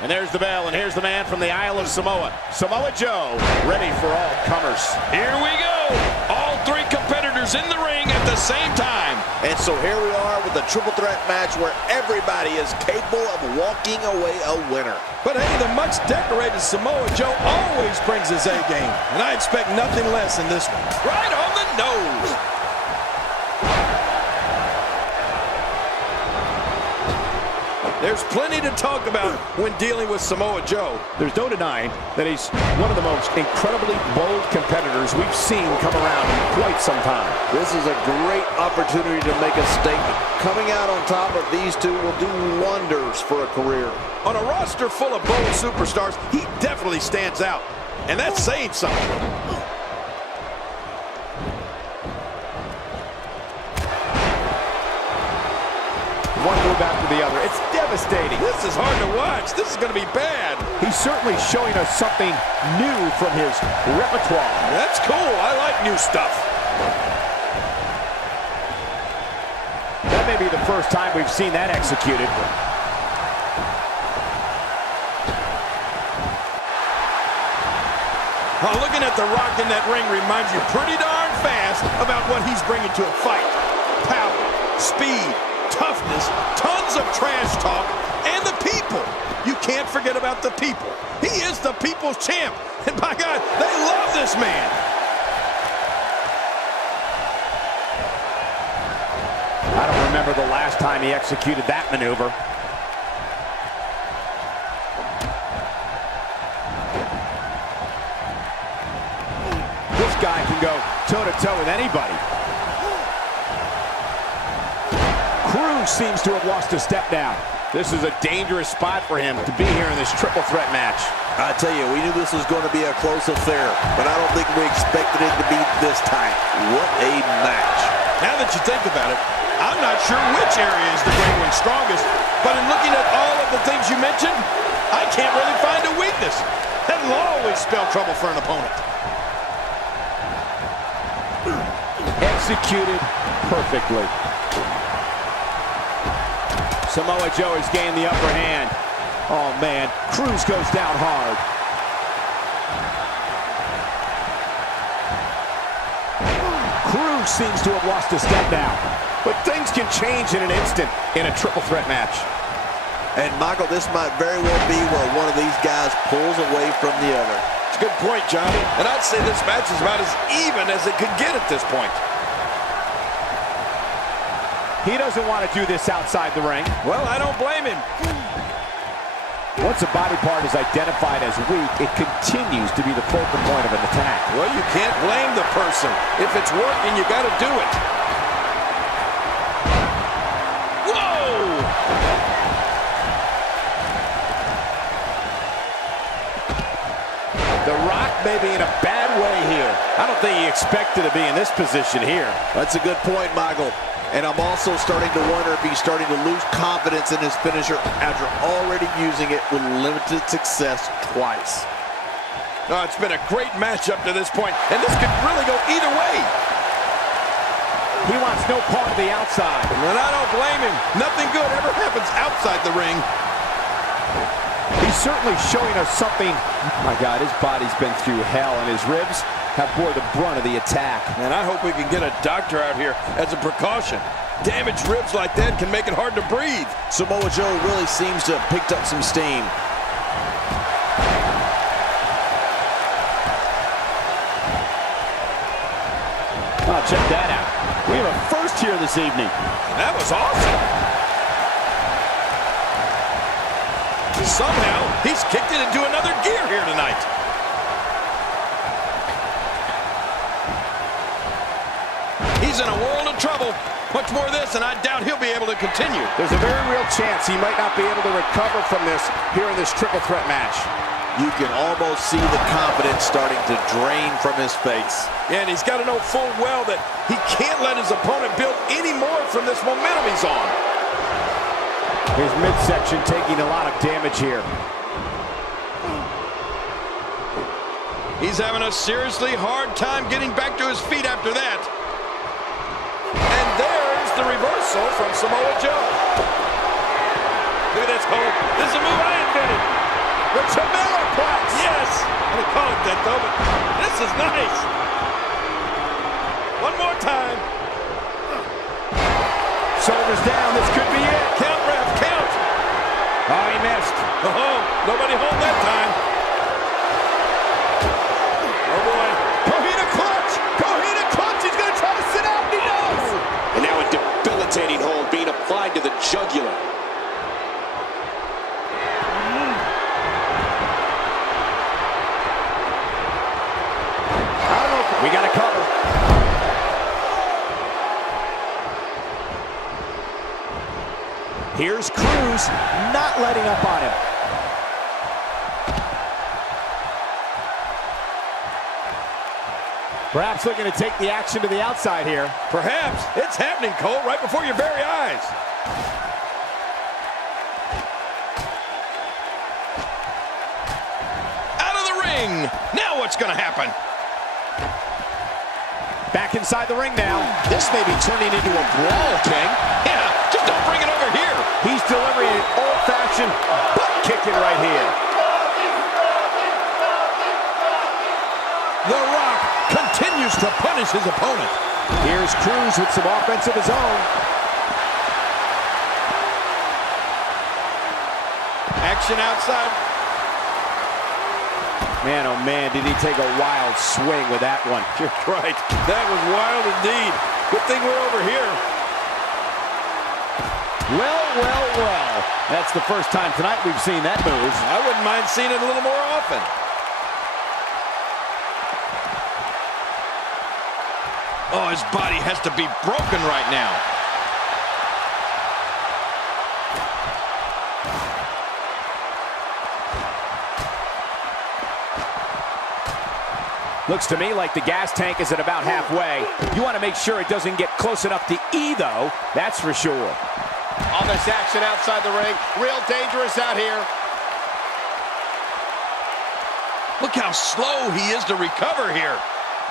And there's the bell, and here's the man from the Isle of Samoa, Samoa Joe, ready for all comers. Here we go. All three competitors in the ring at the same time. And so here we are with a triple threat match where everybody is capable of walking away a winner. But hey, the much decorated Samoa Joe always brings his A game. And I expect nothing less in this one. Right on the nose. There's plenty to talk about when dealing with Samoa Joe. There's no denying that he's one of the most incredibly bold competitors we've seen come around in quite some time. This is a great opportunity to make a statement. Coming out on top of these two will do wonders for a career. On a roster full of bold superstars, he definitely stands out. And that's saying something. One move after the other. It's devastating. This is hard to watch. This is going to be bad. He's certainly showing us something new from his repertoire. That's cool. I like new stuff. That may be the first time we've seen that executed. Oh, looking at The Rock in that ring reminds you pretty darn fast about what he's bringing to a fight. Power, speed, toughness, tons of trash talk, and the people. You can't forget about the people. He is the people's champ, and by God, they love this man. I don't remember the last time he executed that maneuver. This guy can go toe-to-toe with anybody. Cruz seems to have lost a step now. This is a dangerous spot for him to be here in this triple threat match. I tell you, we knew this was going to be a close affair, but I don't think we expected it to be this tight. What a match. Now that you think about it, I'm not sure which area is the great one's strongest, but in looking at all of the things you mentioned, I can't really find a weakness. That'll always spell trouble for an opponent. Executed perfectly. Samoa Joe has gained the upper hand. Oh, man. Cruz goes down hard. Cruz seems to have lost a step now. But things can change in an instant in a triple threat match. And, Michael, this might very well be where one of these guys pulls away from the other. It's a good point, Johnny. And I'd say this match is about as even as it could get at this point. He doesn't want to do this outside the ring. Well, I don't blame him. Once a body part is identified as weak, it continues to be the focal point of an attack. Well, you can't blame the person. If it's working, you got to do it. Whoa! The Rock may be in a bad way here. I don't think he expected to be in this position here. That's a good point, Michael. And I'm also starting to wonder if he's starting to lose confidence in his finisher after already using it with limited success twice. Oh, it's been a great match up to this point, and this could really go either way. He wants no part of the outside. And I don't blame him. Nothing good ever happens outside the ring. He's certainly showing us something. My God, his body's been through hell, and his ribs have bore the brunt of the attack. And I hope we can get a doctor out here as a precaution. Damaged ribs like that can make it hard to breathe. Samoa Joe really seems to have picked up some steam. Oh, check that out. We have a first here this evening. And that was awesome. Somehow, he's kicked it into another gear here tonight. He's in a world of trouble. Much more of this, and I doubt he'll be able to continue. There's a very real chance he might not be able to recover from this here in this triple threat match. You can almost see the confidence starting to drain from his face. And he's got to know full well that he can't let his opponent build any more from this momentum he's on. His midsection taking a lot of damage here. He's having a seriously hard time getting back to his feet after that. And there's the reversal from Samoa Joe. Look at this, Cole. This is a move I invented. The Chameloplex. Yes. I didn't call it that, though, but this is nice. One more time. Shoulders down. This could be it. Count, ref, count. Oh, he missed. Oh, nobody home that time. Oh, boy. Kohina clutch. Kohina clutch. He's going to try to sit out, and he does. And now a debilitating hold being applied to the jugular. We got to cover. Here's Cruz, not letting up on him. Perhaps looking to take the action to the outside here. Perhaps. It's happening, Cole, right before your very eyes. Out of the ring. Now what's going to happen? Back inside the ring now. This may be turning into a brawl, King. Yeah, just don't bring it over here. He's delivering an old-fashioned butt kicking right here. The Rock continues to punish his opponent. Here's Cruz with some offense of his own. Action outside. Man, oh man, did he take a wild swing with that one. You're right. That was wild indeed. Good thing we're over here. Well, well, well. That's the first time tonight we've seen that move. I wouldn't mind seeing it a little more often. Oh, his body has to be broken right now. Looks to me like the gas tank is at about halfway. You want to make sure it doesn't get close enough to E, though. That's for sure. All this action outside the ring. Real dangerous out here. Look how slow he is to recover here.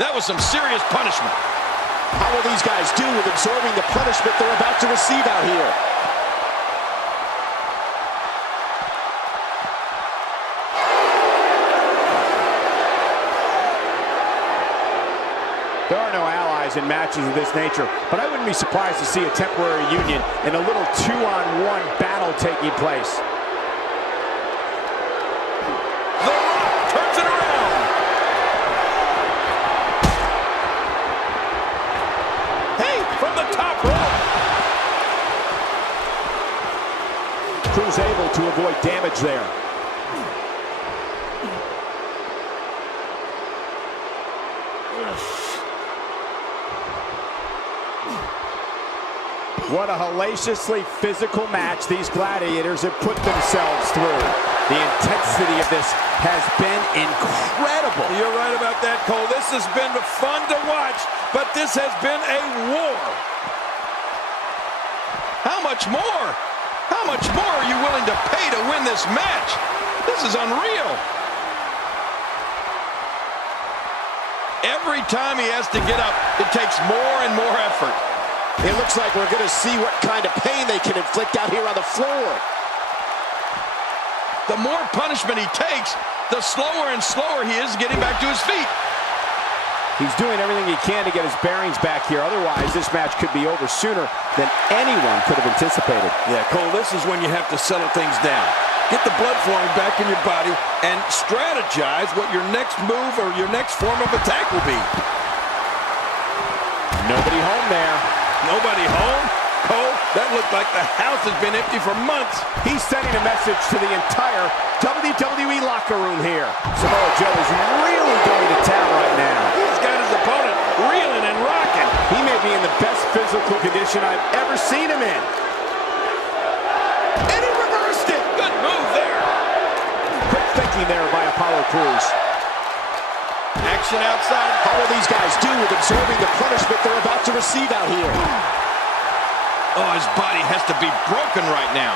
That was some serious punishment. How will these guys do with absorbing the punishment they're about to receive out here? There are no allies in matches of this nature, but I wouldn't be surprised to see a temporary union and a little two-on-one battle taking place. The Rock turns it around. Hey, from the top rope. Cruz able to avoid damage there. What a hellaciously physical match these gladiators have put themselves through. The intensity of this has been incredible. You're right about that, Cole. This has been fun to watch, but this has been a war. How much more? How much more are you willing to pay to win this match? This is unreal. Every time he has to get up, it takes more and more effort. It looks like we're going to see what kind of pain they can inflict out here on the floor. The more punishment he takes, the slower and slower he is getting back to his feet. He's doing everything he can to get his bearings back here. Otherwise, this match could be over sooner than anyone could have anticipated. Yeah, Cole, this is when you have to settle things down. Get the blood flowing back in your body and strategize what your next move or your next form of attack will be. Nobody home there. Nobody home? Cole, that looked like the house has been empty for months. He's sending a message to the entire WWE locker room here. Samoa Joe is really going to town right now. He's got his opponent reeling and rocking. He may be in the best physical condition I've ever seen him in. And he reversed it. Good move there. Quick thinking there by Apollo Crews. Action outside. How will these guys do with absorbing the punishment they're about to receive out here? Oh, his body has to be broken right now.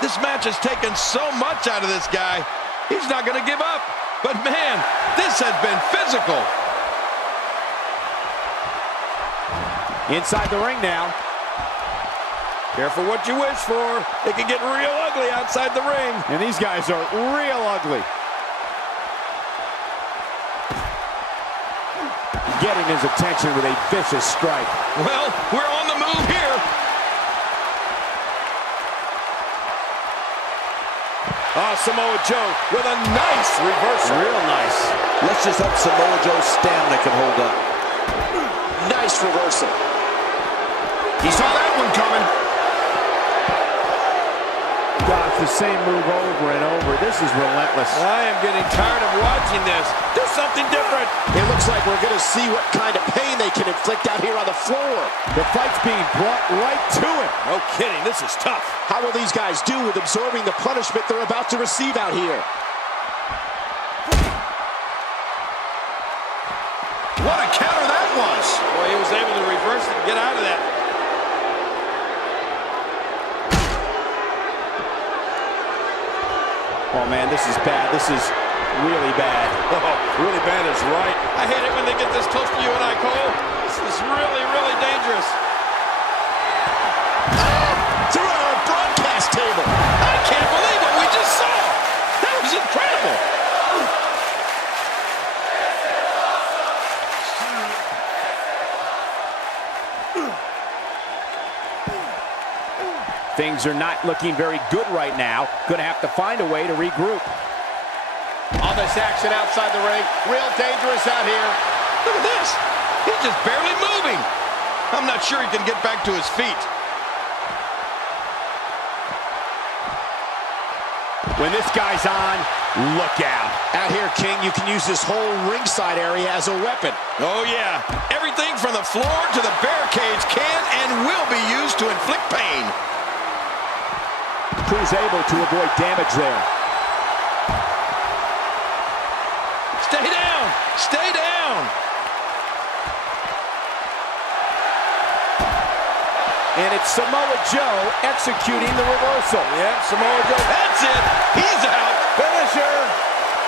This match has taken so much out of this guy. He's not going to give up. But man, this has been physical. Inside the ring now. Careful what you wish for. It can get real ugly outside the ring. And these guys are real ugly. Getting his attention with a vicious strike. Well, we're on the move here. Samoa Joe with a nice reversal. Real nice. Let's just hope Samoa Joe's stamina can hold up. Nice reversal. He saw that one coming. Gosh, the same move over and over. This is relentless. I am getting tired of watching this. Do something different. It looks like we're going to see what kind of pain they can inflict out here on the floor. The fight's being brought right to it. No kidding, this is tough. How will these guys do with absorbing the punishment they're about to receive out here? What a counter that was. Boy, he was able to reverse it and get out of that. Oh, man, this is bad. This is really bad. Oh, really bad is right. I hate it when they get this close to you and I, Cole. This is really, really dangerous. Through our broadcast table. I can't believe what we just saw. That was incredible. Things are not looking very good right now. Going to have to find a way to regroup. All this action outside the ring. Real dangerous out here. Look at this. He's just barely moving. I'm not sure he can get back to his feet. When this guy's on, look out. Out here, King, you can use this whole ringside area as a weapon. Oh, yeah. Everything from the floor to the barricades can and will be used to inflict pain. Crew's able to avoid damage there. Stay down. Stay down. And it's Samoa Joe executing the reversal. Yep, Samoa Joe. That's it. He's out. Finisher.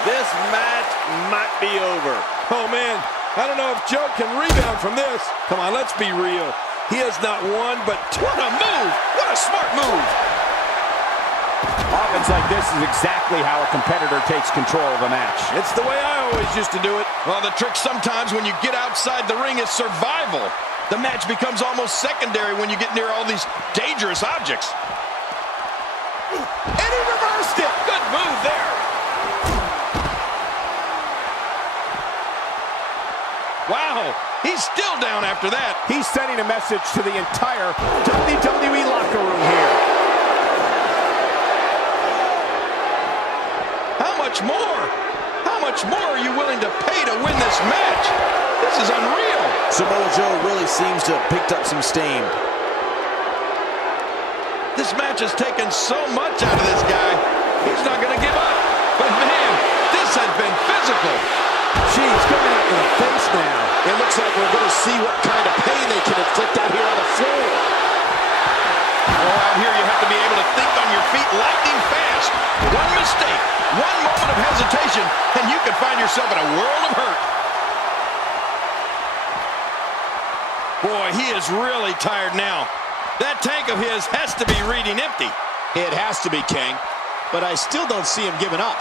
This match might be over. Oh, man. I don't know if Joe can rebound from this. Come on, let's be real. He has not won, but what a move. What a smart move. Offense like this is exactly how a competitor takes control of a match. It's the way I always used to do it. Well, the trick sometimes when you get outside the ring is survival. The match becomes almost secondary when you get near all these dangerous objects. And he reversed it. Good move there. Wow, he's still down after that. He's sending a message to the entire WWE locker room here. How much more? How much more are you willing to pay to win this match? This is unreal. Samoa Joe really seems to have picked up some steam. This match has taken so much out of this guy. He's not going to give up. But man, this has been physical. She's coming out with a face now. It looks like we're going to see what kind of pain they can inflict out here on the floor. Oh, out here you have to be able to think on your feet lightning fast. One mistake, one moment of hesitation, and you can find yourself in a world of hurt. Boy, he is really tired now. That tank of his has to be reading empty. It has to be, King. But I still don't see him giving up.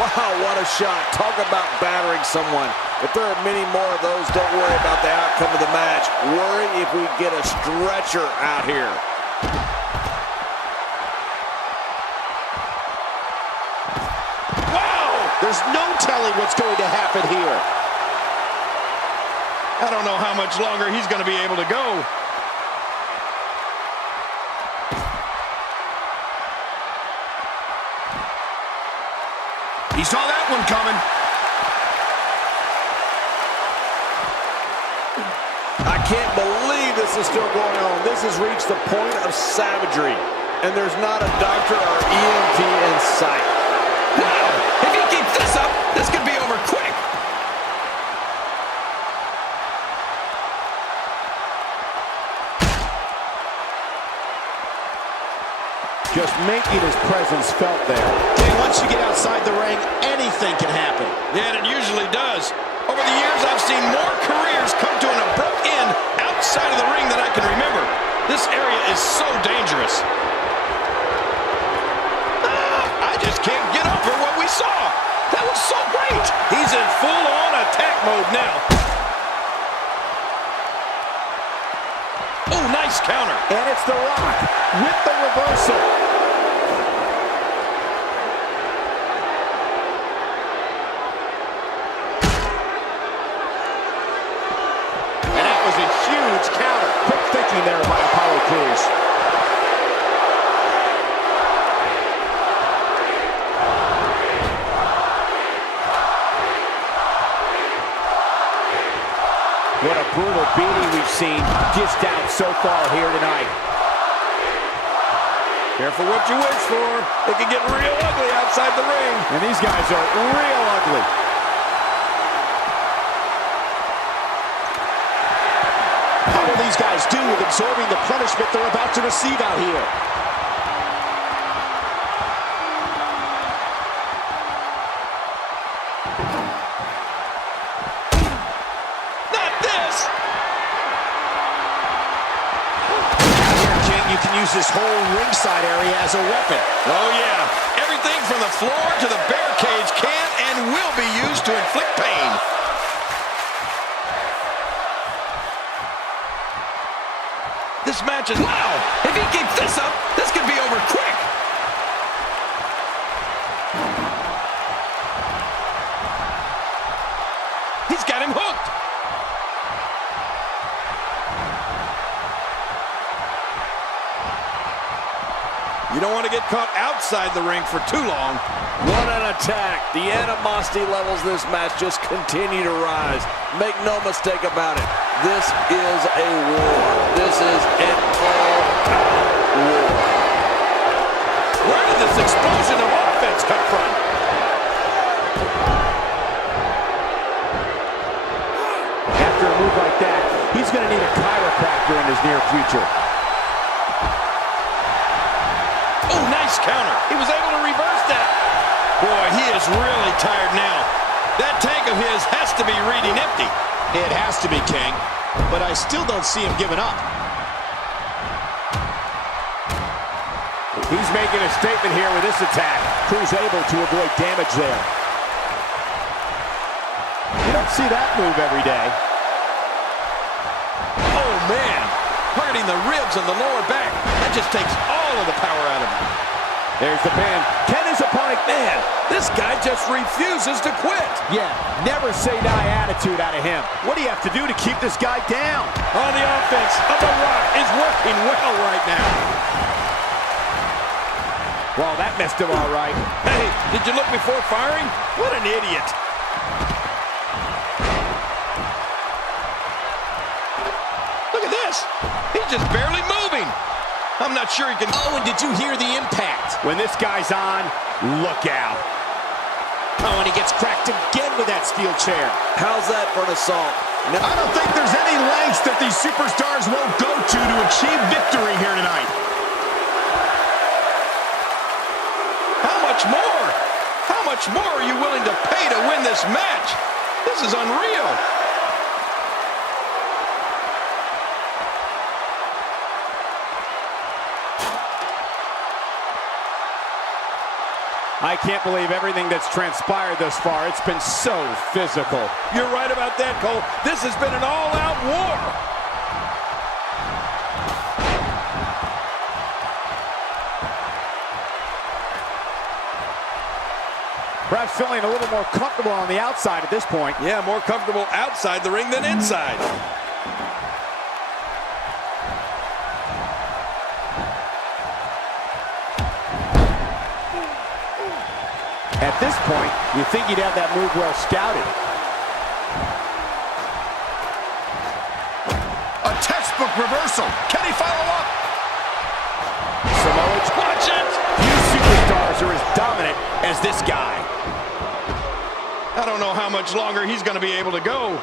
Wow, what a shot. Talk about battering someone. If there are many more of those, don't worry about the outcome of the match. Worry if we get a stretcher out here. Wow! There's no telling what's going to happen here. I don't know how much longer he's going to be able to go. He saw that one coming. I can't believe this is still going on. This has reached the point of savagery, and there's not a doctor or EMT in sight. Wow! If he keeps this up, this could be over quick. Just making his presence felt there. And once you get outside the ring, anything can happen. Yeah, and it usually does. Over the years, I've seen more careers come to an abrupt end outside of the ring than I can remember. Oh, nice counter. And it's The Rock with the reversal. And that was a huge counter. Quick thinking there by Apollo Crews. What a brutal beating we've seen dished out so far here tonight. Careful what you wish for. It can get real ugly outside the ring. And these guys are real ugly. How will these guys do with absorbing the punishment they're about to receive out here? Not this. Here, King, you can use this whole ringside area as a weapon. Oh, yeah. Everything from the floor to the bear cage can and will be used to inflict pain. This match is... Wow! If he keeps this up, this could be over quick. He's got him hooked. You don't want to get caught outside the ring for too long. What an attack. The animosity levels this match just continue to rise. Make no mistake about it. This is a war. This is an all-out war. Where did this explosion of offense come from? After a move like that, he's going to need a chiropractor in his near future. Oh, nice counter. He was able to reverse that. Boy, he is really tired now. That tank of his has to be reading empty. It has to be, King, but I still don't see him giving up. He's making a statement here with this attack. Crews able to avoid damage there. You don't see that move every day. Oh, man. Targeting the ribs and the lower back. That just takes all of the power out of him. There's the pin. Can his opponent... Man, this guy just refuses to quit. Yeah, never say die attitude out of him. What do you have to do to keep this guy down? On the offense, The Rock is working well right now. Well, that messed him all right. Hey, did you look before firing? What an idiot. Look at this. He's just barely moving. I'm not sure he can... Oh, and did you hear the impact? When this guy's on, look out. Oh, and he gets cracked again with that steel chair. How's that for an assault? Now, I don't think there's any lengths that these superstars won't go to achieve victory here tonight. How much more? How much more are you willing to pay to win this match? This is unreal. I can't believe everything that's transpired thus far. It's been so physical. You're right about that, Cole. This has been an all-out war. Perhaps feeling a little more comfortable on the outside at this point. Yeah, more comfortable outside the ring than inside. At this point, you think he'd have that move well scouted. A textbook reversal. Can he follow up? Samoa, Watch it! few superstars are as dominant as this guy. I don't know how much longer he's going to be able to go.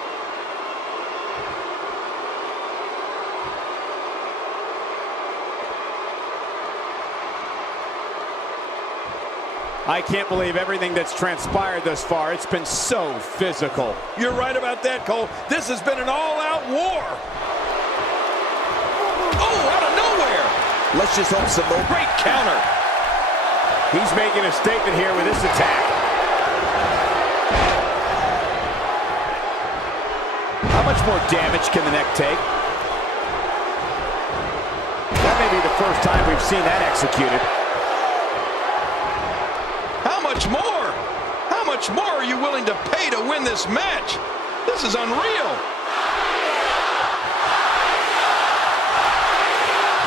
I can't believe everything that's transpired thus far. It's been so physical. You're right about that, Cole. This has been an all-out war. Oh, out of nowhere. let's just hope Samoa... Great counter. He's making a statement here with this attack. How much more damage can the neck take? may be the first time we've seen that executed. How much more? How much more are you willing to pay to win this match? This is unreal.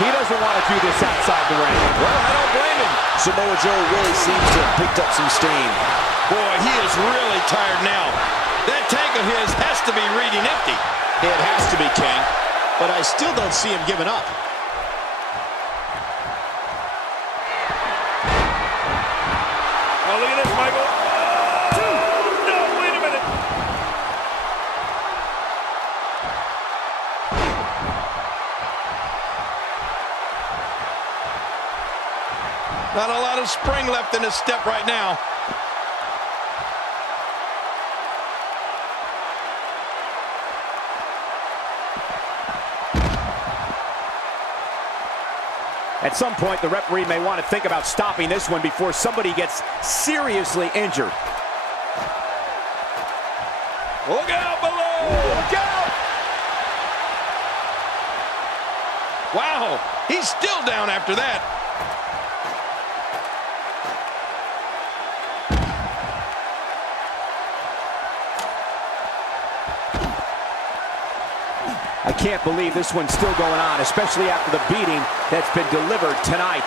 He doesn't want to do this outside the ring. Well, I don't blame him. Samoa Joe really seems to have picked up some steam. Boy, he is really tired now. That tank of his has to be reading empty. It has to be, King. But I still don't see him giving up. Oh, look at this, Michael. No, wait a minute. Not a lot of spring left in his step right now. At some point, the referee may want to think about stopping this one before somebody gets seriously injured. Look out below! Look out! Wow, he's still down after that. I can't believe this one's still going on, especially after the beating that's been delivered tonight.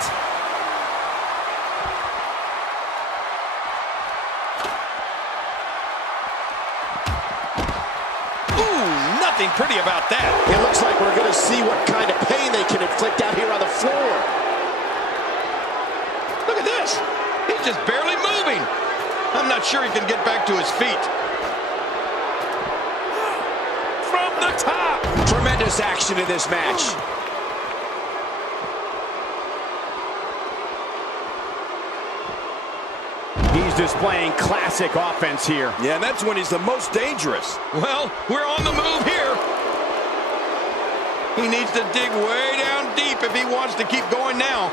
Ooh, nothing pretty about that. It looks like we're going to see what kind of pain they can inflict out here on the floor. Look at this. He's just barely moving. I'm not sure he can get back to his feet. From the top. Tremendous action in this match. He's displaying classic offense here. Yeah, and that's when he's the most dangerous. Well, we're on the move here. He needs to dig way down deep if he wants to keep going now.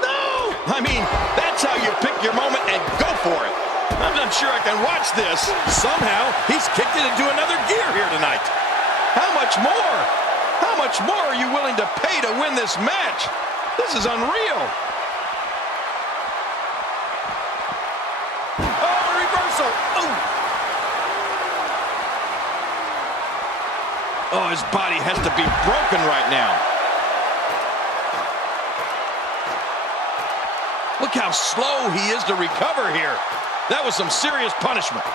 No! I mean, that's how you pick your moment and go for it. I'm not sure I can watch this. Somehow, he's kicked it into another gear here tonight. How much more? How much more are you willing to pay to win this match? This is unreal. Oh, reversal. Oh, his body has to be broken right now. Look how slow he is to recover here. That was some serious punishment.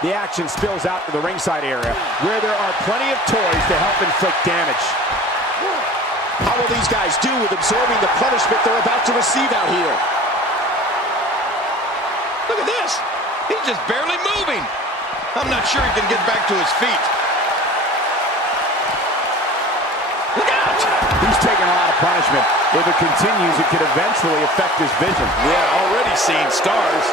The action spills out to the ringside area, where there are plenty of toys to help inflict damage. How will these guys do with absorbing the punishment they're about to receive out here? Look at this. He's just barely moving. I'm not sure he can get back to his feet. Look out! He's taking a lot of punishment. If it continues, it could eventually affect his vision. Yeah, already seeing stars.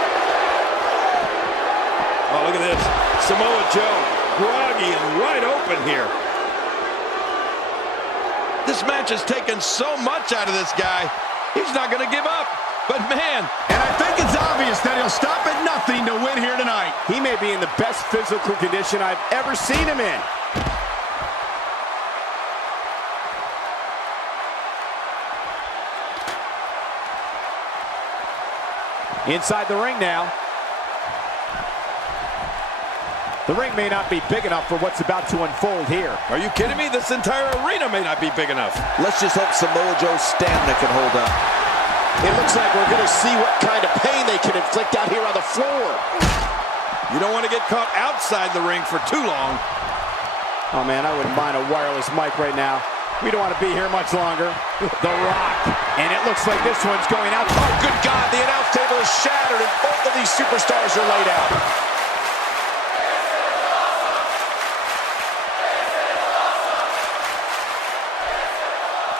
Oh, look at this. Samoa Joe, groggy and wide open here. This match has taken so much out of this guy. He's not going to give up. But, man. And I think it's obvious that he'll stop at nothing to win here tonight. He may be in the best physical condition I've ever seen him in. Inside the ring now. The ring may not be big enough for what's about to unfold here. Are you kidding me? This entire arena may not be big enough. Let's just hope Samoa Joe's stamina can hold up. It looks like we're going to see what kind of pain they can inflict out here on the floor. You don't want to get caught outside the ring for too long. Oh, man, I wouldn't mind a wireless mic right now. We don't want to be here much longer. The Rock. And it looks like this one's going out. Oh, good God, the announce table is shattered and both of these superstars are laid out.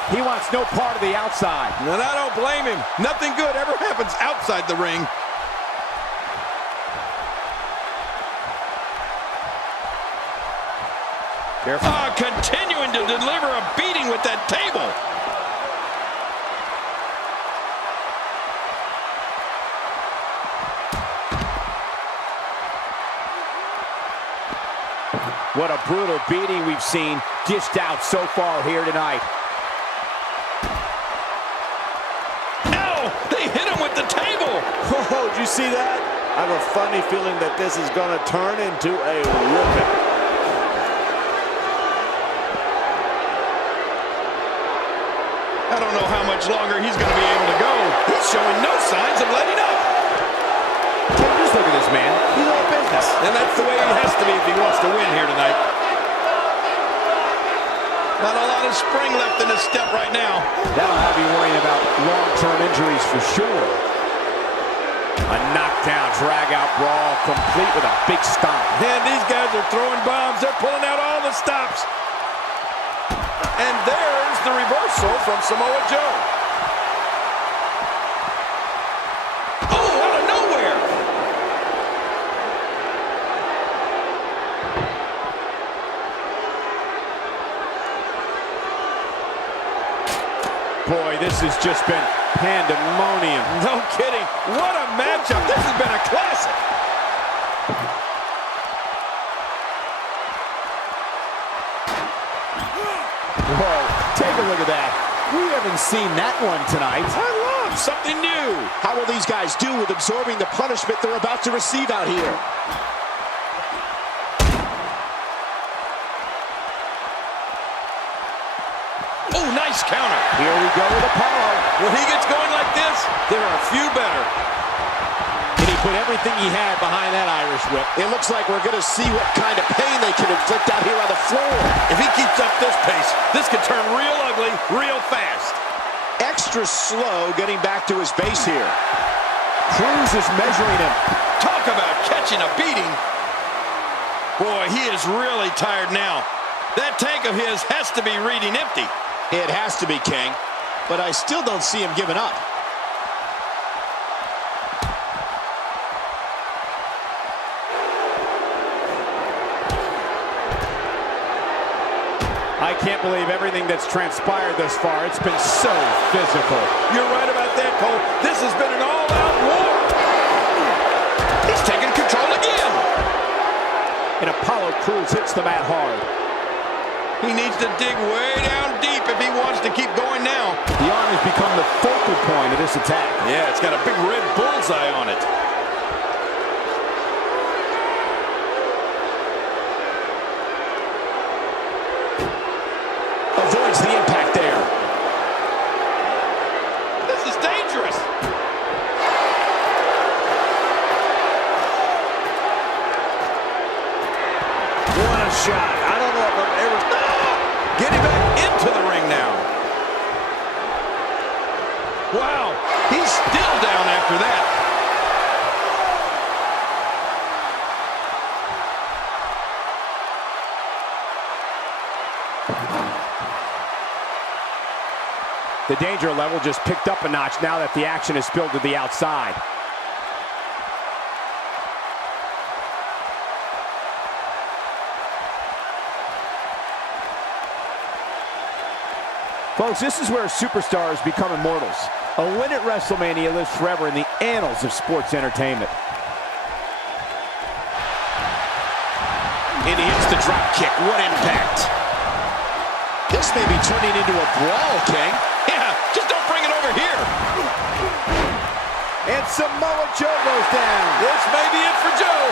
He wants no part of the outside. And I don't blame him. Nothing good ever happens outside the ring. Careful. Continuing to deliver a beating with that table. What a brutal beating we've seen dished out so far here tonight. Ow! They hit him with the table! Oh, did you see that? I have a funny feeling that this is going to turn into a whooping. I don't know how much longer he's going to be able to go. He's showing no signs of letting up. Just look at this man. He's all business. And that's the way he has to be if he wants to win here tonight. Not a lot of spring left in his step right now. That'll have you worrying about long-term injuries for sure. A knockdown, drag-out brawl, complete with a big stomp. Man, these guys are throwing bombs. They're pulling out all the stops. And there's the reversal from Samoa Joe. Oh, out of nowhere. Boy, this has just been pandemonium. No kidding. What a matchup. This has been a classic. Whoa, take a look at that. We haven't seen that one tonight. I love something new. How will these guys do with absorbing the punishment they're about to receive out here? Oh, nice counter. Here we go with Apollo. When he gets going like this, there are a few better. And he put everything he had behind that Irish whip. It looks like we're going to see what kind of pain they can inflict out here on the floor. If he keeps up this pace, this could turn real ugly real fast. Extra slow getting back to his base here. Cruz is measuring him. Talk about catching a beating. Boy, he is really tired now. That tank of his has to be reading empty. It has to be, King, but I still don't see him giving up. I can't believe everything that's transpired thus far. It's been so physical. You're right about that, Cole. This has been an all-out war. He's taking control again. And Apollo Crews hits the mat hard. He needs to dig way down deep if he wants to keep going now. The arm has become the focal point of this attack. Yeah, it's got a big red bullseye on it. Avoids the impact there. This is dangerous. What a shot. I don't know if I've ever... Getting back into the ring now. Wow, he's still down after that. The danger level just picked up a notch now that the action has spilled to the outside. Folks, this is where superstars become immortals. A win at WrestleMania lives forever in the annals of sports entertainment. And he hits the drop kick. What impact. This may be turning into a brawl, King. Yeah, just don't bring it over here. And Samoa Joe goes down. This may be it for Joe.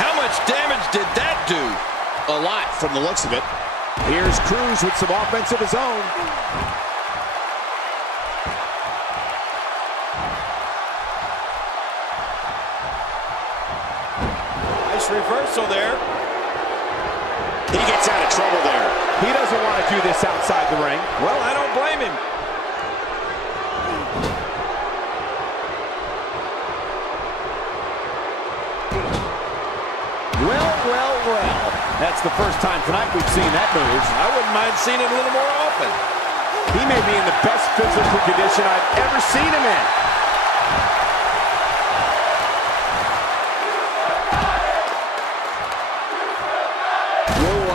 How much damage did that do? A lot from the looks of it. Here's Cruz with some offense of his own. Nice reversal there. He gets out of trouble there. He doesn't want to do this outside the ring. Well, I don't blame him. Well. That's the first time tonight we've seen that move. I wouldn't mind seeing it a little more often. He may be in the best physical condition I've ever seen him in.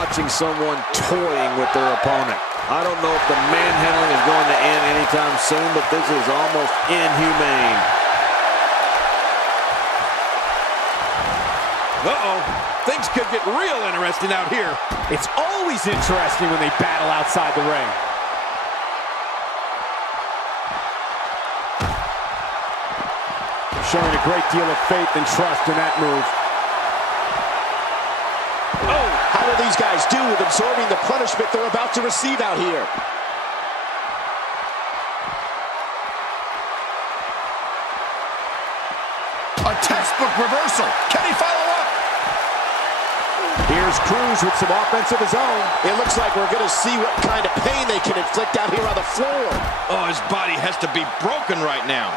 watching someone toying with their opponent. I don't know if the manhandling is going to end anytime soon, but this is almost inhumane. Uh-oh. Things could get real interesting out here. It's always interesting when they battle outside the ring. Showing a great deal of faith and trust in that move. Oh, how will these guys do with absorbing the punishment they're about to receive out here? A textbook reversal. Can he follow up? Here's Cruz with some offense of his own. It looks like we're going to see what kind of pain they can inflict out here on the floor. Oh, his body has to be broken right now.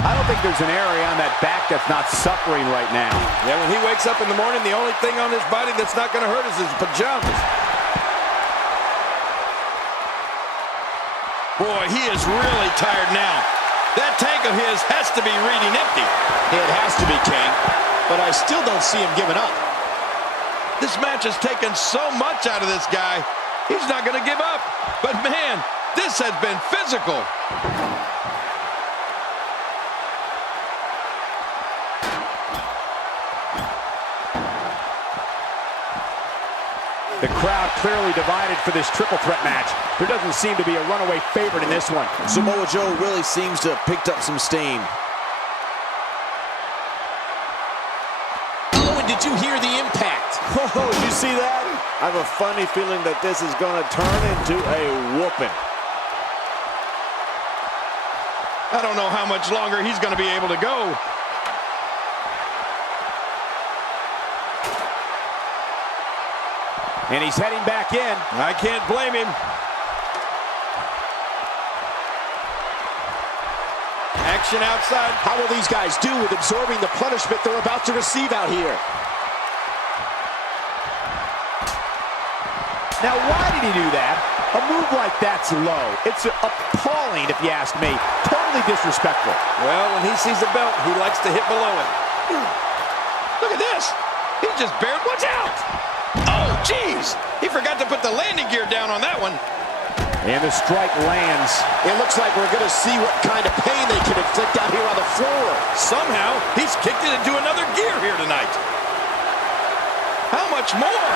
I don't think there's an area on that back that's not suffering right now. Yeah, when he wakes up in the morning, the only thing on his body that's not going to hurt is his pajamas. Boy, he is really tired now. That tank of his has to be reading empty. It has to be, King, but I still don't see him giving up. This match has taken so much out of this guy. He's not going to give up. But man, this has been physical. The crowd clearly divided for this triple threat match. There doesn't seem to be a runaway favorite in this one. Samoa Joe really seems to have picked up some steam. Oh, and did you hear the impact? Oh, did you see that? I have a funny feeling that this is going to turn into a whooping. I don't know how much longer he's going to be able to go. And he's heading back in. I can't blame him. Action outside. How will these guys do with absorbing the punishment they're about to receive out here? Now, why did he do that? A move like that's low. It's appalling, if you ask me. Totally disrespectful. Well, when he sees the belt, he likes to hit below it. Look at this. He just bared. Watch out. Oh, jeez. He forgot to put the landing gear down on that one. And the strike lands. It looks like we're going to see what kind of pain they can inflict out here on the floor. Somehow, he's kicked it into another gear here tonight. How much more?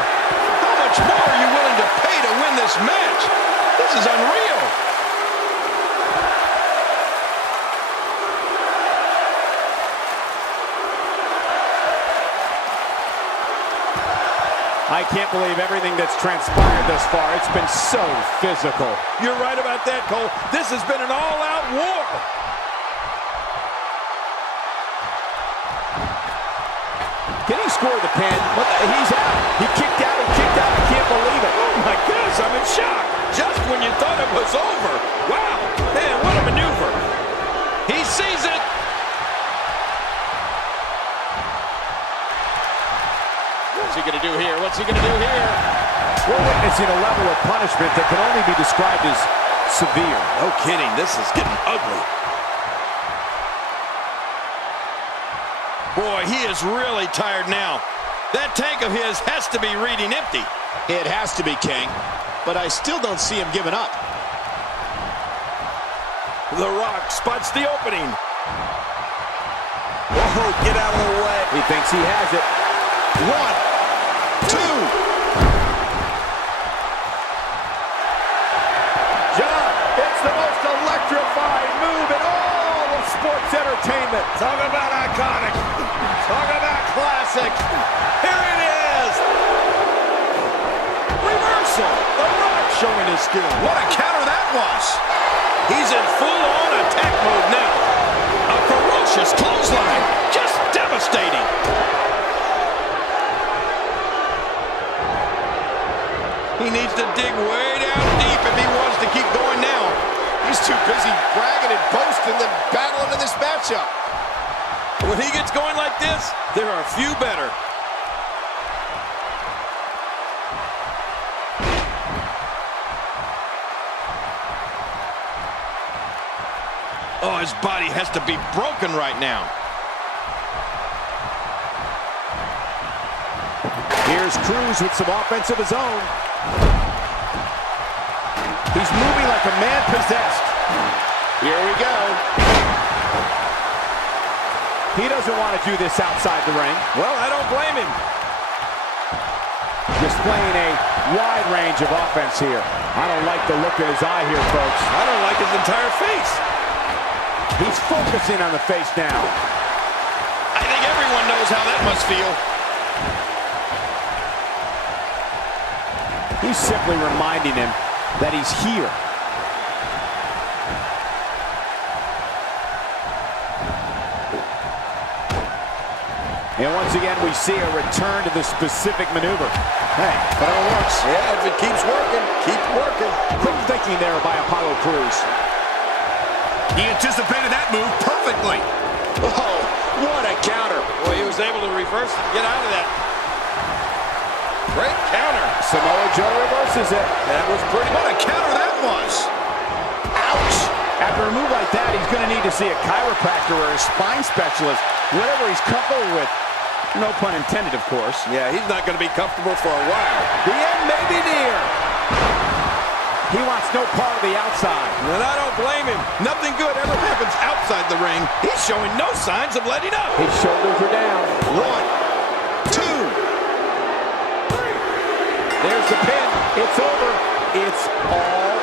How much more are you willing to pay to win this match? This is unreal. I can't believe everything that's transpired thus far. It's been so physical. You're right about that, Cole. This has been an all-out war. Can he score the pin? He's out. He kicked out and kicked out. I can't believe it. Oh, my goodness, I'm in shock. Just when you thought it was over. Wow. Man, what a maneuver. He sees it. What's he going to do here? What's he going to do here? We're witnessing a level of punishment that can only be described as severe. No kidding. This is getting ugly. Boy, he is really tired now. That tank of his has to be reading empty. It has to be, King, but I still don't see him giving up. The Rock spots the opening. Whoa, get out of the way. He thinks he has it. 1, 2. John, it's the most electrifying move in all of sports entertainment. Talk about iconic. Talk about classic. Here it is. Reversal. The Rock showing his skill. What a counter that was. He's in full-on attack mode now. A ferocious clothesline. Just devastating. He needs to dig way down deep if he wants to keep going now. He's too busy bragging and boasting than battling in this matchup. When he gets going like this, there are few better. Oh, his body has to be broken right now. Here's Cruz with some offense of his own. He's moving like a man possessed. Here we go. He doesn't want to do this outside the ring. Well, I don't blame him. Displaying a wide range of offense here. I don't like the look in his eye here, folks. I don't like his entire face. He's focusing on the face now. I think everyone knows how that must feel. He's simply reminding him that he's here. And once again, we see a return to the specific maneuver. Hey, but it works. Yeah, if it keeps working, keep working. Quick thinking there by Apollo Crews. He anticipated that move perfectly. Oh, what a counter. Boy, he was able to reverse and get out of that. Great counter. Samoa Joe reverses it. That was pretty. What a counter that was. Ouch. After a move like that, he's going to need to see a chiropractor or a spine specialist, whatever he's comfortable with. No pun intended, of course. Yeah, he's not going to be comfortable for a while. The end may be near. He wants no part of the outside. And I don't blame him. Nothing good ever happens outside the ring. He's showing no signs of letting up. His shoulders are down. 1, 2, 3. There's the pin. It's over. It's all